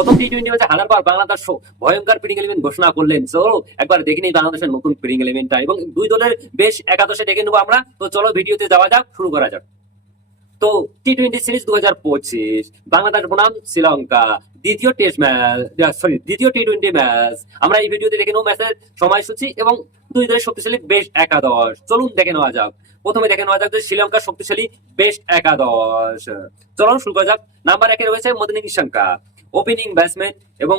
প্রথম টি-20 ম্যাচে হারার পর বাংলাদেশ ভয়ঙ্কর প্লেইং ইলেভেন ঘোষণা করলেন। চলো একবার দেখে নিই বাংলাদেশের নতুন প্লেইং ইলেভেনটা এবং দুই দলের বেশ একাদশে দেখে নেবো আমরা। তো চলো ভিডিওতে যাওয়া যাক, শুরু করা যাক। তো টি-20 সিরিজ 2025 বাংলাদেশ বনাম শ্রীলঙ্কা দ্বিতীয় টেস্ট ম্যাচ, দ্বিতীয় টি-20 ম্যাচ। আমরা এই ভিডিওতে দেখে নেবো ম্যাচের সময়সূচি এবং দুই দলের শক্তিশালী বেস্ট একাদশ। চলুন দেখে নেওয়া যাক। প্রথমে দেখে নেওয়া যাক যে শ্রীলঙ্কার শক্তিশালী বেস্ট একাদশ। চলুন শুরু করা যাক। নাম্বার 1 রয়েছে মদিনী নিশাঙ্কা, ওপেনিং ব্যাটসম্যান, এবং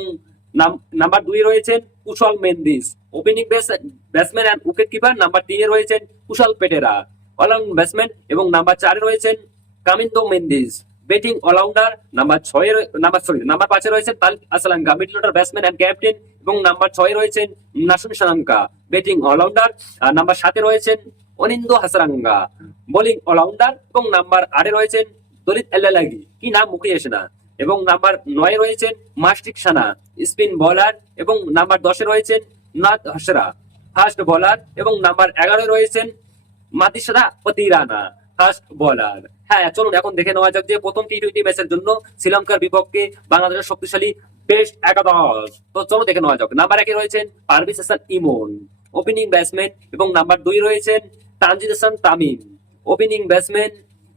নাম্বার 2 রয়েছেন Kusal Mendis, opening batsman and wicketkeeper. Number 3 রয়েছেন কুশল পেটেরা, অলরাউন্ড ব্যাটসম্যান, এবং নাম্বার 4 রয়েছেন Kamindu Mendis, batting allrounder. Number 5 রয়েছেন তালিক Asalanka, middle order batsman and captain, এবং নাম্বার 6 রয়েছেন নাসুন সানাঙ্কা, ব্যাটিং অলরাউন্ডার। আর নাম্বার 7 রয়েছেন অনিন্দো হাসারাঙ্গা, বোলিং অলরাউন্ডার, এবং নাম্বার 8 রয়েছেন দলিত এল্লালাগি, কি নাম মুখে আসে না, এবং নাম্বার 9 রয়েছেন মাস্টিক সানা, স্পিন বোলার, এবং নাম্বার 10 রয়েছেন নাদ হাসরা, ফাস্ট বোলার, এবং নাম্বার 11 রয়েছেন মাদিসরা পতিরানা, ফাস্ট বোলার। হ্যাঁ, চলুন এখন দেখে নেওয়া যাক যে প্রথম টি-20 ম্যাচের জন্য শ্রীলঙ্কার বিপক্ষে বাংলাদেশের শক্তিশালী বেস্ট একাদশ। তো চলো দেখে নেওয়া যাক। নাম্বার 1 রয়েছেন পারভেজ হাসান ইমন, ওপেনিং ব্যাটসম্যান, এবং নাম্বার 2 রয়েছেন Tanzid Hasan Tamim, opening batsman.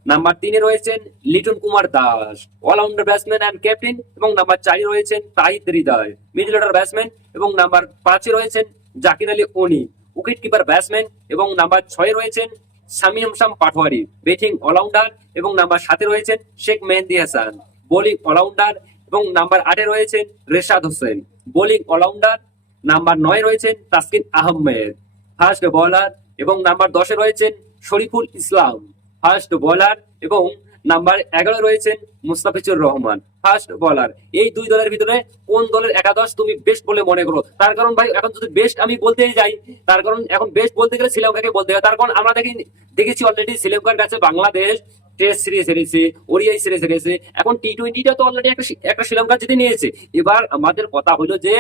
Number 3 রয়েছেন Liton Kumar Das, allrounder batsman and captain, এবং নাম্বার 4 রয়েছেন Towhid Hridoy, middle order batsman, এবং নাম্বার 5 রয়েছেন Jaker Ali Oni, wicket keeper batsman, এবং নাম্বার 6 রয়েছেন শামীম হাসান পাটোয়ারি, ব্যাটিং অলরাউন্ডার, এবং নাম্বার 7 রয়েছেন শেখ মেহেদী হাসান, বোলিং অলরাউন্ডার, এবং নাম্বার 8 রয়েছেন Reshad Hossain, bowling allrounder. Number 9 রয়েছেন তাসকিন আহমেদ, ফাস্ট বোলার, এবং নাম্বার 10 রয়েছেন শরীফুল ইসলাম, ফাস্ট বোলার, এবং নাম্বার 11 রয়েছেন মুস্তাফিজুর রহমান, ফাস্ট বোলার। এই দুই দলের ভিতরে কোন দলের একাদশ তুমি বেস্ট বলে মনে করো? তার কারণ ভাই এখন যদি বেস্ট আমি বলতে যাই, তার কারণ এখন বেস্ট বলতে গেলে শ্রীলঙ্কাকে বলতে হবে। তার কারণ আমরা দেখেছি অলরেডি শ্রীলঙ্কার কাছে বাংলাদেশ টেস্ট সিরিজ হেরেছে, ওডিআই সিরিজ হেরেছে, এখন টি-20টা তো অলরেডি একটা শ্রীলঙ্কা জিতে নিয়েছে। এবার আমাদের কথা হলো যে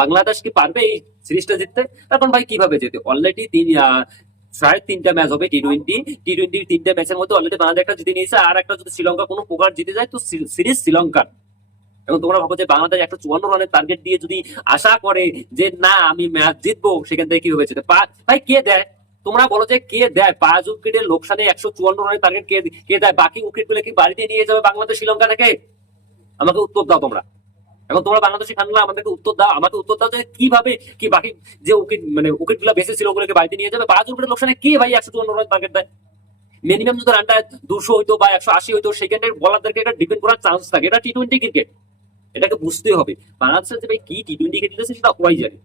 বাংলাদেশ কি পারবে এই সিরিজটা জিততে? এখন ভাই কিভাবে যেতে? অলরেডি 3.5টা ম্যাচ হবে টি-20 3টে ম্যাচের মধ্যে অলরেডি বাংলাদেশ একটা জিতে নিয়েছে, আর একটা যদি শ্রীলঙ্কা কোনো প্রকার জিতে যায় তো সিরিজ শ্রীলঙ্কার। এবং তোমরা ভাবো যে বাংলাদেশ 154 রানের টার্গেট দিয়ে যদি আশা করে যে না আমি ম্যাচ জিতবো, সেখান থেকে কি হবে যেতে? ভাই কে দেয়? তোমরা বলো যে কে দেয়? 5 উইকেটের লোকসানে 154 রানের টার্গেট কে দেয়? বাকি উইকেট গুলো কি বাড়িতে নিয়ে যাবে বাংলাদেশ শ্রীলঙ্কা থেকে? আমাকে উত্তর দাও তোমরা। এখন তোমরা বাংলাদেশি খানলা আমাদেরকে উত্তর দাও, আমাকে উত্তর দাও যে কিভাবে কি বাকি যে উইকেট গুলো বেঁচে ছিল ওগুলোকে বাড়িতে নিয়ে যাবে? 5 উইকেটের লোকসানে কে ভাই 154 রান টার্গেট দেয়? মিনিমাম যদি রানটা 200 হইতো বা 180 হইতো, সেখানে বলারদেরকে এটা ডিপেন্ড করার চান্স থাকে। এটা টি-20 ক্রিকেট, এটাকে বুঝতে হবে। বাংলাদেশের যে ভাই কি টি-20 খেলতেছে সেটা ওরাই জানে।